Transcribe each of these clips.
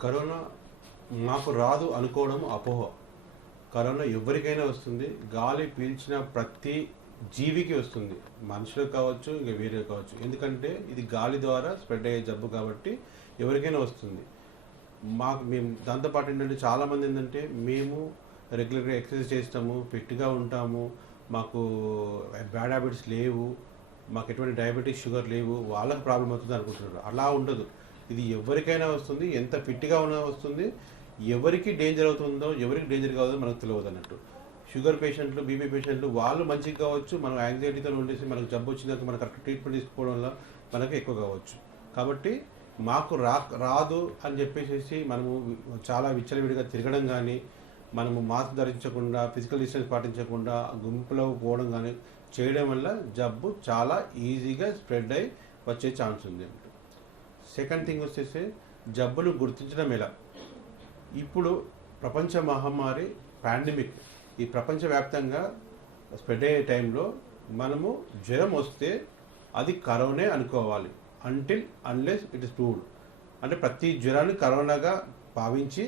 Corona మాకు రాదు అనుకోవడం అపోహ. కరోనా ఎవరికైనా వస్తుంది. గాలి పీల్చిన ప్రతి జీవికి వస్తుంది. మనుషులకు కావచ్చు ఇంకా వేరే కావచ్చు. ఎందుకంటే ఇది గాలి ద్వారా స్ప్రెడ్ అయ్యే జబ్బు కాబట్టి ఎవరికైనా వస్తుంది. మాకు మేము దాంతోపాటు ఏంటంటే చాలామంది ఏంటంటే మేము రెగ్యులర్గా ఎక్సర్సైజ్ చేస్తాము ఫిట్గా ఉంటాము మాకు బ్యాడ్ హ్యాబిట్స్ లేవు మాకు ఎటువంటి డయాబెటిక్ షుగర్ లేవు వాళ్ళకి ప్రాబ్లం అవుతుంది అనుకుంటున్నారు. అలా ఉండదు. ఇది ఎవరికైనా వస్తుంది ఎంత ఫిట్గా ఉన్నా వస్తుంది ఎవరికి డేంజర్ అవుతుందో ఎవరికి డేంజర్ కావద్దో మనకు తెలియదు అన్నట్టు. షుగర్ పేషెంట్లు బీపీ పేషెంట్లు వాళ్ళు మంచిగా కావచ్చు మనం యాంగ్జైటీతో ఉండేసి మనకు జబ్బు వచ్చినాక మనం కరెక్ట్ ట్రీట్మెంట్ తీసుకోవడం వల్ల మనకు ఎక్కువ కావచ్చు. కాబట్టి మాకు రా రాదు అని చెప్పేసి మనము చాలా విచ్చలవిడిగా తిరగడం కానీ మనము మాస్క్ ధరించకుండా ఫిజికల్ డిస్టెన్స్ పాటించకుండా గుంపులో పోవడం కానీ చేయడం వల్ల జబ్బు చాలా ఈజీగా స్ప్రెడ్ అయి వచ్చే ఛాన్స్ ఉంది. సెకండ్ థింగ్ వచ్చేసి జబ్బులు గుర్తించడం ఎలా ఇప్పుడు ప్రపంచ మహమ్మారి పాండమిక్ ఈ ప్రపంచవ్యాప్తంగా స్ప్రెడ్ అయ్యే టైంలో మనము జ్వరం వస్తే అది కరోనే అనుకోవాలి. Until unless it is proved అంటే ప్రతి జ్వరాన్ని కరోనాగా భావించి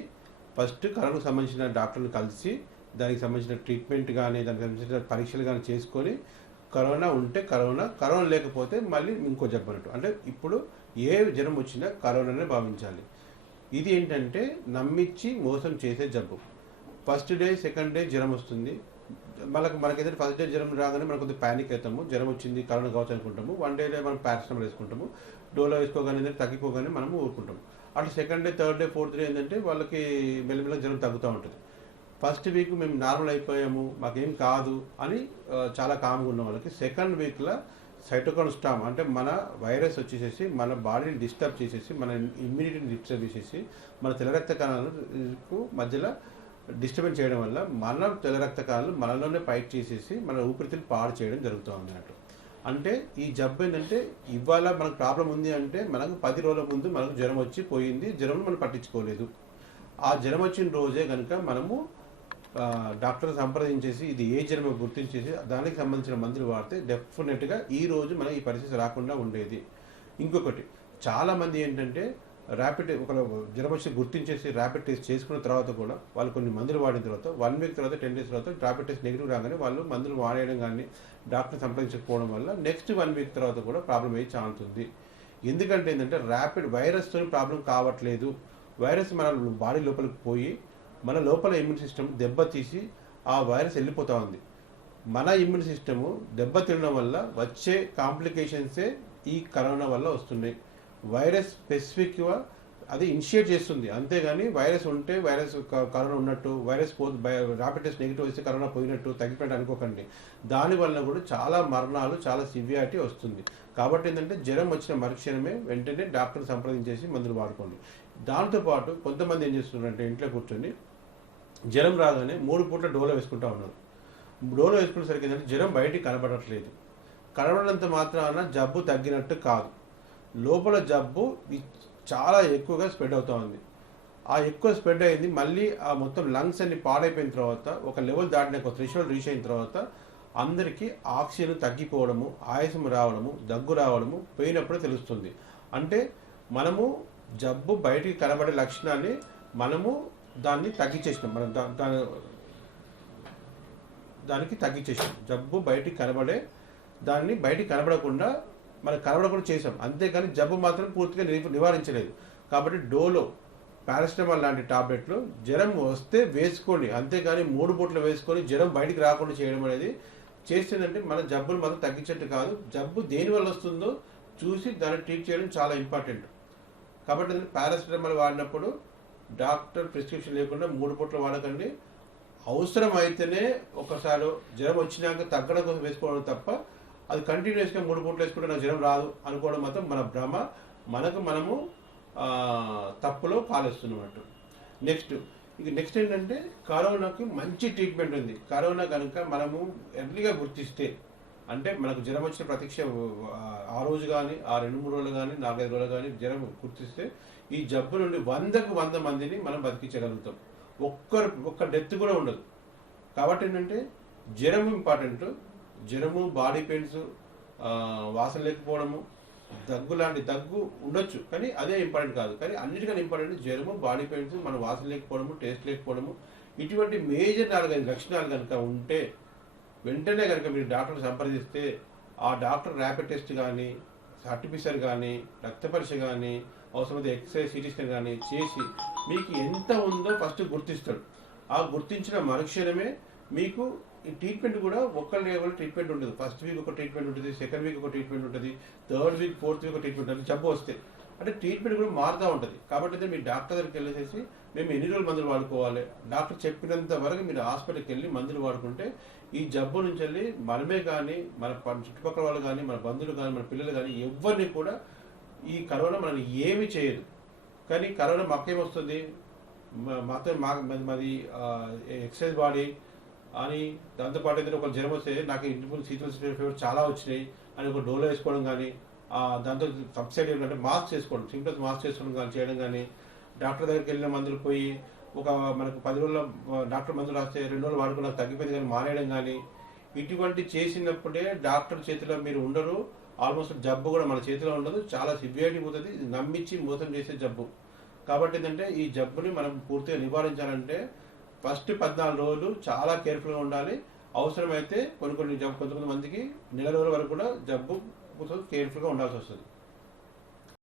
ఫస్ట్ కరోనాకు సంబంధించిన డాక్టర్ని కలిసి దానికి సంబంధించిన ట్రీట్మెంట్ కానీ దానికి సంబంధించిన పరీక్షలు కానీ చేసుకొని కరోనా ఉంటే కరోనా కరోనా లేకపోతే మళ్ళీ ఇంకో జబ్బు అన్నట్టు అంటే ఇప్పుడు ఏ జ్వరం వచ్చినా కరోనానే భావించాలి. ఇది ఏంటంటే నమ్మించి మోసం చేసే జబ్బు. ఫస్ట్ డే సెకండ్ డే జ్వరం వస్తుంది. మనకు మనకైతే ఫస్ట్ డే జ్వరం రాగానే మనకు కొంచెం ప్యానిక్ అవుతాము. జ్వరం వచ్చింది కరోనా కావచ్చు అనుకుంటాము. వన్ డేలో మనం పారాసిటమాల్ వేసుకుంటాము. డోలో వేసుకోగానే తగ్గిపోగానే మనము ఊరుకుంటాము. అట్లా second day third day fourth day ఏంటంటే వాళ్ళకి మెల్లమెల్ల జ్వరం తగ్గుతూ ఉంటుంది. ఫస్ట్ వీక్ మేము నార్మల్ అయిపోయాము మాకేం కాదు అని చాలా కామ్గా ఉన్న వాళ్ళకి. సెకండ్ వీక్లో సైటోకాన్ స్టామ్ అంటే మన వైరస్ వచ్చేసేసి మన బాడీని డిస్టర్బ్ చేసేసి మన ఇమ్యూనిటీని డిస్టర్బ్ చేసేసి మన తెల్ల రక్త కణాలకు మధ్యలో డిస్టర్బెన్స్ చేయడం వల్ల మన తెల్ల రక్త కణాలు మనలోనే ఫైట్ చేసేసి మన ఊపిరితిని పాడు చేయడం జరుగుతుంది అన్నట్టు. అంటే ఈ జబ్బు ఏంటంటే ఇవాళ మనకు ప్రాబ్లం ఉంది అంటే మనకు పది రోజుల ముందు మనకు జ్వరం వచ్చి పోయింది జ్వరం మనం పట్టించుకోలేదు. ఆ జ్వరం వచ్చిన రోజే కనుక మనము డాక్టర్ సంప్రదించేసి ఇది ఏ జ్వరమో గుర్తించేసి దానికి సంబంధించిన మందులు వాడితే డెఫినెట్గా ఈ రోజు మనకి ఈ పరిస్థితి రాకుండా ఉండేది. ఇంకొకటి చాలామంది ఏంటంటే ర్యాపిడ్ ఒక జ్వరం వచ్చి గుర్తించేసి ర్యాపిడ్ టెస్ట్ చేసుకున్న తర్వాత కూడా వాళ్ళు కొన్ని మందులు వాడిన తర్వాత వన్ వీక్ తర్వాత టెన్ డేస్ తర్వాత ర్యాపిడ్ టెస్ట్ నెగిటివ్ రాగానే వాళ్ళు మందులు వాడేయడం కానీ డాక్టర్ సంప్రదించకపోవడం వల్ల నెక్స్ట్ వన్ వీక్ తర్వాత కూడా ప్రాబ్లం అయ్యే ఛాన్స్ ఉంది. ఎందుకంటే ఏంటంటే ర్యాపిడ్ వైరస్తో ప్రాబ్లం కావట్లేదు. వైరస్ మన బాడీ లోపలికి పోయి మన లోపల ఇమ్యూన్ సిస్టమ్ దెబ్బతీసి ఆ వైరస్ వెళ్ళిపోతూ ఉంది. మన ఇమ్యూన్ సిస్టము దెబ్బతినడం వల్ల వచ్చే కాంప్లికేషన్సే ఈ కరోనా వల్ల వస్తున్నాయి. వైరస్ స్పెసిఫిక్గా అది ఇనిషియేట్ చేస్తుంది. అంతేగాని వైరస్ ఉంటే వైరస్ కరోనా ఉన్నట్టు వైరస్ పో ర్యాపిడ్ టెస్ట్ నెగిటివ్ వస్తే కరోనా పోయినట్టు తగ్గిపోయినట్టు అనుకోకండి. దానివల్ల కూడా చాలా మరణాలు చాలా సివియారిటీ వస్తుంది. కాబట్టి ఏంటంటే జ్వరం వచ్చిన మరుక్షణమే వెంటనే డాక్టర్ సంప్రదించేసి మందులు వాడుకోండి. దాంతోపాటు కొంతమంది ఏం చేస్తున్నారంటే ఇంట్లో కూర్చొని జ్వరం రాగానే మూడు పూట్ల డోలో వేసుకుంటా ఉన్నారు. డోలో వేసుకునేసరికి ఏంటంటే జ్వరం బయటికి కనబడట్లేదు కనబడినంత మాత్రాన జబ్బు తగ్గినట్టు కాదు. లోపల జబ్బు చాలా ఎక్కువగా స్ప్రెడ్ అవుతూ ఉంది. ఆ ఎక్కువ స్ప్రెడ్ అయింది. మళ్ళీ ఆ మొత్తం లంగ్స్ అన్ని పాడైపోయిన తర్వాత ఒక లెవెల్ దాటిన ఒక థ్రెషోల్డ్ రీచ్ అయిన తర్వాత అందరికీ ఆక్సిజన్ తగ్గిపోవడము ఆయాసం రావడము దగ్గు రావడము పోయినప్పుడే తెలుస్తుంది. అంటే మనము జబ్బు బయటికి కనబడే లక్షణాన్ని మనము దాన్ని తగ్గించేసినాం. మనం దాని దానికి తగ్గించేసాం జబ్బు బయటికి కనబడే దాన్ని బయటికి కనబడకుండా మనకు కనబడకుండా చేసాం అంతేకాని జబ్బు మాత్రం పూర్తిగా నివారించలేదు. కాబట్టి డోలో పారాసిటమాల్ లాంటి టాబ్లెట్లు జ్వరం వస్తే వేసుకోండి. అంతేకాని మూడు పూట్లు వేసుకొని జ్వరం బయటికి రాకుండా చేయడం అనేది చేస్తుందంటే మన జబ్బులు మాత్రం తగ్గించట్టు కాదు. జబ్బు దేని వల్ల వస్తుందో చూసి దాన్ని ట్రీట్ చేయడం చాలా ఇంపార్టెంట్. కాబట్టి పారాసిటమాల్ వాడినప్పుడు డాక్టర్ ప్రిస్క్రిప్షన్ లేకుండా మూడు పూట్ల వాడకండి. అవసరం అయితేనే ఒకసారి జ్వరం వచ్చినాక తగ్గడం కోసం వేసుకోవడం తప్ప అది కంటిన్యూస్గా మూడు పూట్లు వేసుకుంటే నాకు జ్వరం రాదు అనుకోవడం మాత్రం మన భ్రమ. మనకు మనము తప్పులో పాలిస్తున్నట్టు. నెక్స్ట్ ఇక నెక్స్ట్ ఏంటంటే కరోనాకి మంచి ట్రీట్మెంట్ ఉంది. కరోనా కనుక మనము ఎర్లీగా గుర్తిస్తే అంటే మనకు జ్వరం వచ్చిన ప్రతీక్ష ఆ, ఆ రోజు కానీ ఆ రెండు మూడు రోజులు కానీ నాలుగైదు రోజులు కానీ జ్వరం గుర్తిస్తే ఈ జబ్బు నుండి వందకు వంద మందిని మనం బతికించగలుగుతాం. ఒక్కరు ఒక్క డెత్ కూడా ఉండదు. కాబట్టి ఏంటంటే జ్వరం ఇంపార్టెంట్. జ్వరము బాడీ పెయిన్స్ వాసన లేకపోవడము దగ్గు లాంటి దగ్గు ఉండొచ్చు. కానీ అదే ఇంపార్టెంట్ కాదు. కానీ అన్నిటికన్నా ఇంపార్టెంట్ జ్వరము బాడీ పెయిన్స్ మన వాసన లేకపోవడము టేస్ట్ లేకపోవడము ఇటువంటి మేజర్ నాలుగైదు లక్షణాలు కనుక ఉంటే వెంటనే కనుక మీరు డాక్టర్ని సంప్రదిస్తే ఆ డాక్టర్ ర్యాపిడ్ టెస్ట్ కానీ ఆర్టిఫిషియల్ కానీ రక్త పరీక్ష కానీ అవసరమైతే ఎక్స్రే సిటీ స్కాన్ కానీ చేసి మీకు ఎంత ఉందో ఫస్ట్ గుర్తిస్తాడు. ఆ గుర్తించిన మరుక్షణమే మీకు ఈ ట్రీట్మెంట్ కూడా ఒక్క లెవెల్ ట్రీట్మెంట్ ఉంటుంది ఫస్ట్ వీక్ ఒక ట్రీట్మెంట్ ఉంటుంది సెకండ్ వీక్ ఒక ట్రీట్మెంట్ ఉంటుంది థర్డ్ వీక్ ఫోర్త్ వీక్ ఒక ట్రీట్మెంట్ ఉంటుంది జబ్బు వస్తే. అంటే ట్రీట్మెంట్ కూడా మారుతూ ఉంటుంది. కాబట్టి అయితే మీ డాక్టర్ దగ్గరికి వెళ్ళేసేసి మేము ఎన్ని రోజులు మందులు వాడుకోవాలి? డాక్టర్ చెప్పినంత వరకు మీరు హాస్పిటల్కి వెళ్ళి మందులు వాడుకుంటే ఈ జబ్బు నుంచి వెళ్ళి మనమే కానీ మన చుట్టుపక్కల వాళ్ళు కానీ మన బంధువులు కానీ మన పిల్లలు కానీ ఎవరిని కూడా ఈ కరోనా మనల్ని ఏమి చేయదు. కానీ కరోనా మాకేమొస్తుంది? మాతో మా మాది- ఎక్సైజ్ బాడీ అని దాంతోపాటు ఏదైనా ఒక జ్వరం వస్తే నాకు ఇంటి ముందు సీతల ఫీవర్ చాలా వచ్చినాయి అని ఒక డోలో వేసుకోవడం కానీ దాంతో సబ్సైడ్ ఏంటంటే మాస్క్ చేసుకోవడం సింప్టమ్స్ మాస్క్ చేసుకోవడం కానీ చేయడం కానీ డాక్టర్ దగ్గరికి వెళ్ళిన మందులు పోయి ఒక మనకు పది రోజుల డాక్టర్ మందులు రాస్తే రెండు రోజులు వాడుకున్నా తగ్గిపోయింది కానీ మానేయడం కానీ ఇటువంటి చేసినప్పుడే డాక్టర్ చేతిలో మీరు ఉండరు. ఆల్మోస్ట్ జబ్బు కూడా మన చేతిలో ఉండదు. చాలా సివియారిటీ పోతుంది. ఇది నమ్మించి మోసం చేసే జబ్బు. కాబట్టి ఏంటంటే ఈ జబ్బుని మనం పూర్తిగా నివారించాలంటే ఫస్ట్ పద్నాలుగు రోజులు చాలా కేర్ఫుల్గా ఉండాలి. అవసరమైతే కొన్ని కొన్ని జబ్బు కొంతమంది మందికి నెల రోజుల వరకు కూడా జబ్బు కేర్ఫుల్గా ఉండాల్సి వస్తుంది.